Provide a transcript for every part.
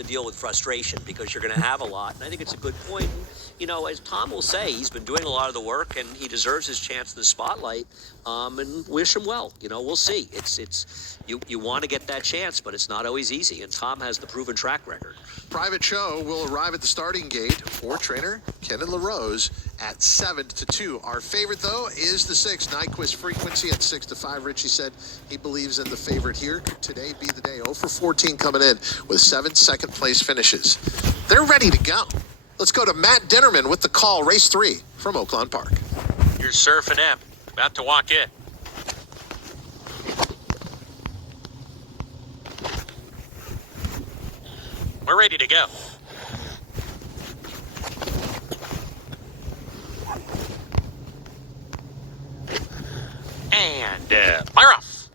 to deal with frustration because you're going to have a lot. And I think it's a good point. And, you know, as Tom will say, he's been doing a lot of the work and he deserves his chance in the spotlight. And wish him well. You know, we'll see. You want to get that chance, but it's not always easy. And Tom has the proven track record. Private Show will arrive at the starting gate for trainer Kenan LaRose at 7-2. Our favorite, though, is the 6, Nyquist Frequency at 6-5. Richie said he believes in the favorite here. Could today be the day? 0 for 14 coming in with 7 second-place finishes. They're ready to go. Let's go to Matt Dinnerman with the call, race 3 from Oaklawn Park. You're surfing M, about to walk in. We're ready to go. And fire off.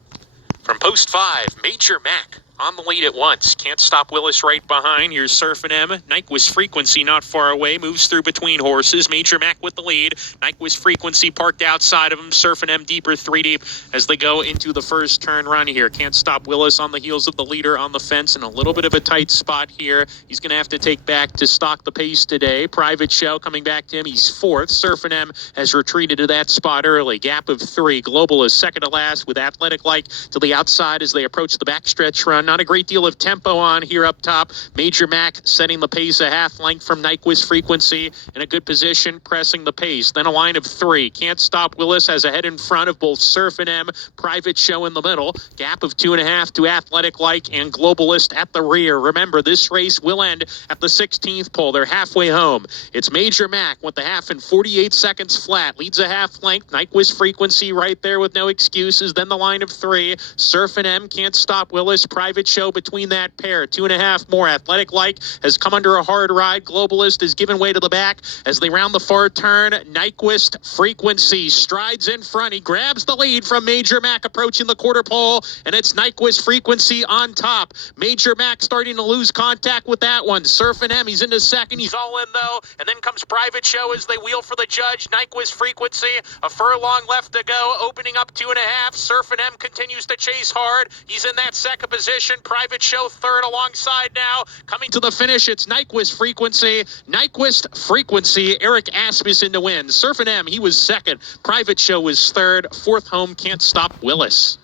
From post 5, Major Mac on the lead at once. Can't Stop Willis right behind. Here's Surfin' M. Nyquist Frequency not far away. Moves through between horses. Major Mac with the lead. Nyquist Frequency parked outside of him. Surfin' M deeper 3 deep as they go into the first turn run here. Can't Stop Willis on the heels of the leader on the fence in a little bit of a tight spot here. He's going to have to take back to stock the pace today. Private Show coming back to him. He's 4th. Surfin' M has retreated to that spot early. Gap of 3. Global is second to last with Athletic Like to the outside as they approach the backstretch run. Not a great deal of tempo on here up top. Major Mac setting the pace a half length from Nyquist Frequency in a good position, pressing the pace. Then a line of 3. Can't Stop Willis has a head in front of both Surfin' M, Private Show in the middle. Gap of 2.5 to Athletic Like and Globalist at the rear. Remember, this race will end at the 16th pole. They're halfway home. It's Major Mac with the half in 48 seconds flat. Leads a half length. Nyquist Frequency right there with no excuses. Then the line of 3. Surfin' M, Can't Stop Willis, Private Show between that pair. 2.5 more. Athletic Like has come under a hard ride. Globalist is giving way to the back as they round the far turn. Nyquist Frequency strides in front. He grabs the lead from Major Mac approaching the quarter pole, and it's Nyquist Frequency on top. Major Mac starting to lose contact with that one. Surfin' M, he's into second. He's all in though, and then comes Private Show as they wheel for the judge. Nyquist Frequency, a furlong left to go, opening up 2.5. Surfin' M continues to chase hard. He's in that second position. Private Show 3rd alongside now. Coming to the finish, it's Nyquist Frequency. Nyquist Frequency, Eric Asmussen to win. Surfin' M, he was 2nd. Private Show was 3rd. 4th home, Can't Stop Willis.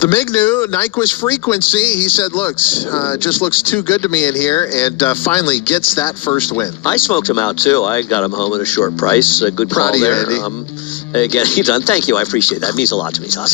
The big new Nyquist Frequency, he said, just looks too good to me in here, and finally gets that first win. I smoked him out, too. I got him home at a short price. A good call there. Again, he done. Thank you. I appreciate that. It means a lot to me, Todd.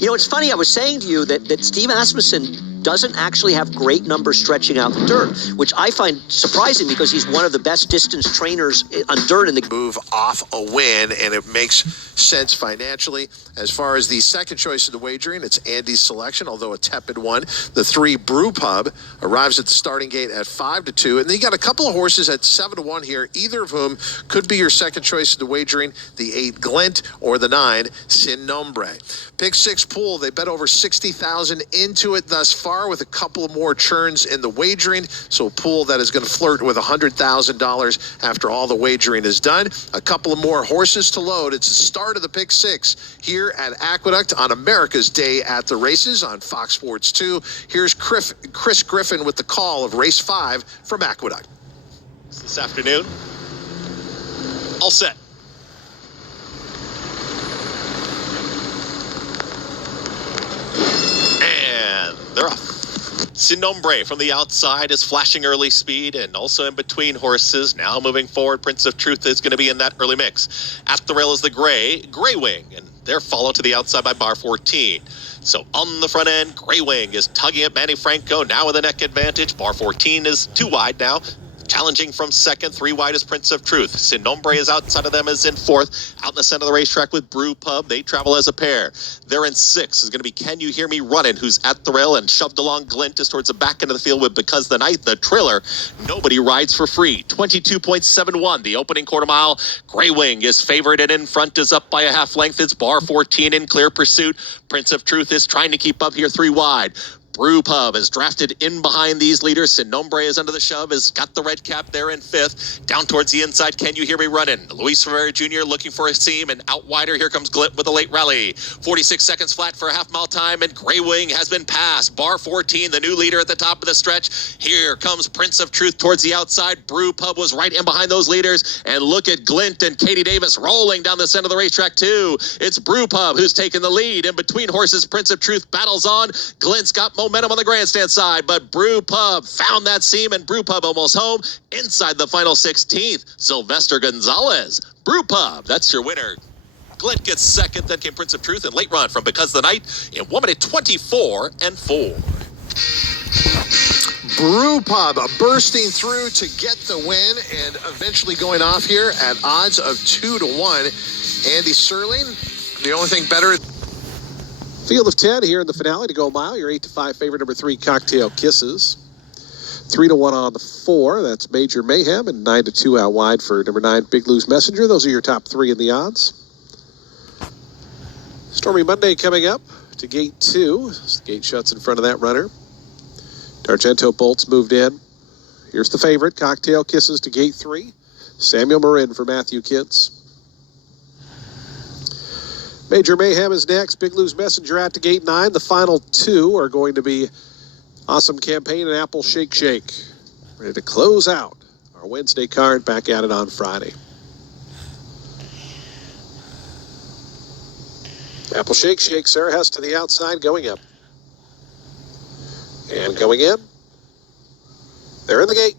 You know, it's funny. I was saying to you that Steve Asmussen doesn't actually have great numbers stretching out the dirt, which I find surprising because he's one of the best distance trainers on dirt in the move off a win, and it makes sense financially. As far as the second choice of the wagering, it's Andy's Selection, although a tepid one. The 3 Brew Pub arrives at the starting gate at 5-2, and then you got a couple of horses at 7-1 here, either of whom could be your second choice of the wagering, the 8 Glint or the 9 Sin Nombre. Pick 6 pool, they bet over 60,000 into it thus far with a couple of more churns in the wagering, so a pool that is going to flirt with $100,000 after all the wagering is done. A couple of more horses to load. It's the start of the Pick 6 here at Aqueduct on America's Day at the Races on Fox Sports 2. Here's Chris Griffin with the call of race 5 from Aqueduct. This afternoon, all set. And they're off. Sin Nombre from the outside is flashing early speed and also in between horses. Now moving forward, Prince of Truth is going to be in that early mix. At the rail is the Gray Wing, and they're followed to the outside by Bar 14. So on the front end, Gray Wing is tugging at Manny Franco, now with a neck advantage. Bar 14 is 2 wide now. Challenging from second, 3 wide is Prince of Truth. Sin Nombre is outside of them, is in 4th. Out in the center of the racetrack with Brew Pub. They travel as a pair. They're in 6th. Is going to be Can You Hear Me Running, who's at the rail, and shoved along Glint is towards the back end of the field with Because the Night, the Triller. Nobody rides for free. 22.71, the opening quarter mile. Gray Wing is favored, and in front is up by a half length. It's Bar 14 in clear pursuit. Prince of Truth is trying to keep up here 3 wide. Brew Pub is drafted in behind these leaders. Sin Nombre is under the shove, has got the red cap there in 5th. Down towards the inside, Can You Hear Me running? Luis Ferreira Jr. looking for a seam, and out wider, here comes Glint with a late rally. 46 seconds flat for a half-mile time, and Grey Wing has been passed. Bar 14, the new leader at the top of the stretch. Here comes Prince of Truth towards the outside. Brew Pub was right in behind those leaders, and look at Glint and Katie Davis rolling down the center of the racetrack too. It's Brew Pub who's taken the lead. In between horses, Prince of Truth battles on. Glint's got momentum on the grandstand side, but Brew Pub found that seam, and Brew Pub almost home. Inside the final 16th, Sylvester Gonzalez. Brew Pub, that's your winner. Glint gets second, then came Prince of Truth, and late run from Because the Night in 1 minute 24 and 4. Brew Pub bursting through to get the win and eventually going off here at odds of 2 to 1. Andy Serling, the only thing better. Field of 10 here in the finale to go a mile. Your 8 to 5 favorite, number 3, Cocktail Kisses. 3 to 1 on the 4. That's Major Mayhem, and 9 to 2 out wide for number 9, Big Lou's Messenger. Those are your top 3 in the odds. Stormy Monday coming up to gate 2. The gate shuts in front of that runner. D'Argento Bolt's moved in. Here's the favorite, Cocktail Kisses, to gate 3. Samuel Marin for Matthew Kids. Major Mayhem is next. Big Lou's Messenger out to gate 9. The final 2 are going to be Awesome Campaign and Apple Shake Shake. Ready to close out our Wednesday card. Back at it on Friday. Apple Shake Shake, Sarah Hess to the outside, going up. And going in. They're in the gate.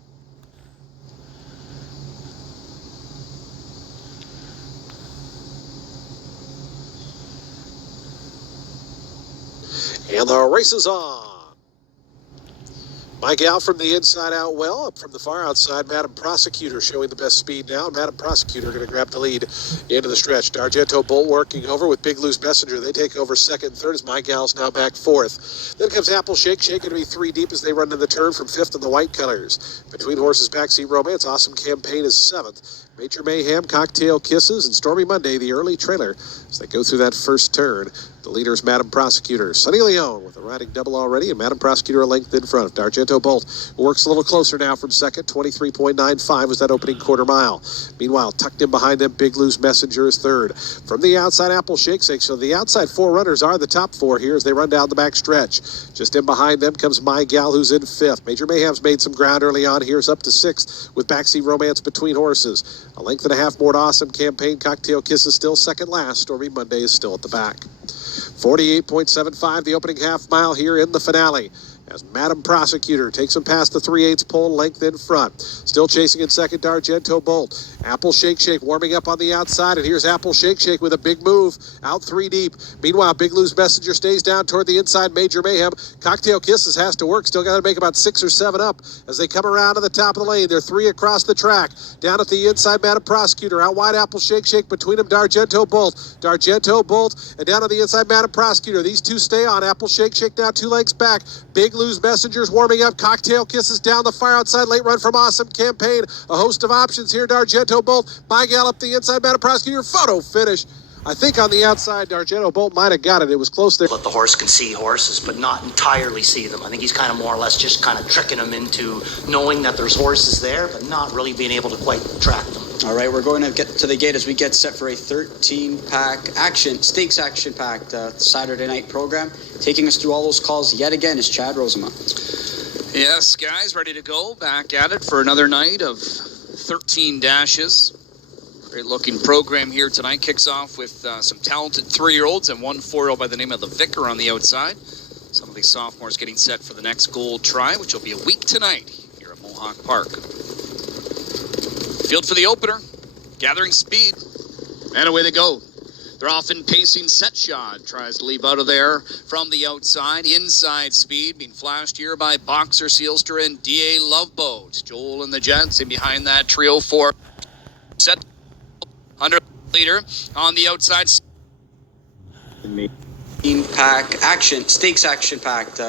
And the race is on. Mike Al from the inside out well. Up from the far outside, Madam Prosecutor showing the best speed now. Madam Prosecutor going to grab the lead into the stretch. D'Argento Bolt working over with Big Lou's Messenger. They take over second and third as Mike Al's now back 4th. Then comes Apple Shake Shake, going to be 3 deep as they run to the turn from 5th in the white colors. Between horses, Backseat Romance. Awesome Campaign is 7th. Major Mayhem, Cocktail Kisses, and Stormy Monday, the early trailer, as they go through that first turn. The leader is Madam Prosecutor. Sonny Leone with a riding double already, and Madam Prosecutor a length in front of D'Argento Bolt. Works a little closer now from second. 23.95 was that opening quarter mile. Meanwhile, tucked in behind them, Big Lou's Messenger is 3rd. From the outside, Apple Shake Shake. So the outside 4 runners are the top 4 here as they run down the back stretch. Just in behind them comes My Gal, who's in 5th. Major Mayhem's made some ground early on. Here's up to 6th with Backseat Romance between horses. A length and a half more to Awesome Campaign. Cocktail Kisses still second last. Stormy Monday is still at the back. 48.75 the opening half mile here in the finale. As Madam Prosecutor takes him past the 3/8 pole, length in front. Still chasing in second, D'Argento Bolt. Apple Shake Shake warming up on the outside, and here's Apple Shake Shake with a big move, out 3 deep. Meanwhile, Big Lou's Messenger stays down toward the inside, Major Mayhem. Cocktail Kisses has to work, still got to make about 6 or 7 up as they come around to the top of the lane. They're 3 across the track. Down at the inside, Madam Prosecutor. Out wide, Apple Shake Shake. Between them, D'Argento Bolt. D'Argento Bolt, and down on the inside, Madam Prosecutor. These 2 stay on. Apple Shake Shake now 2 lengths back. Big Lou's Messengers warming up. Cocktail Kisses down the far outside. Late run from Awesome Campaign. A host of options here. D'Argento Bolt. My Gal up the inside. Madam Prosecutor. Photo finish. I think on the outside, D'Argento Bolt might have got it. It was close there. But the horse can see horses, but not entirely see them. I think he's kind of more or less just kind of tricking them into knowing that there's horses there, but not really being able to quite track them. All right, we're going to get to the gate as we get set for a 13-pack stakes action-packed Saturday night program. Taking us through all those calls yet again is Chad Rosamond. Yes, guys, ready to go. Back at it for another night of 13 dashes. Great looking program here tonight. Kicks off with some talented 3-year-olds and one 4-year-old by the name of the Vicar on the outside. Some of these sophomores getting set for the next gold try, which will be a week tonight here at Mohawk Park. Field for the opener, gathering speed, and away they go. They're off in pacing. Set Shot tries to leave out of there from the outside. Inside speed being flashed here by Boxer, Sealster, and D.A. Loveboat. Joel and the Jets in behind that trio 4. Set under leader on the outside. Stakes action-packed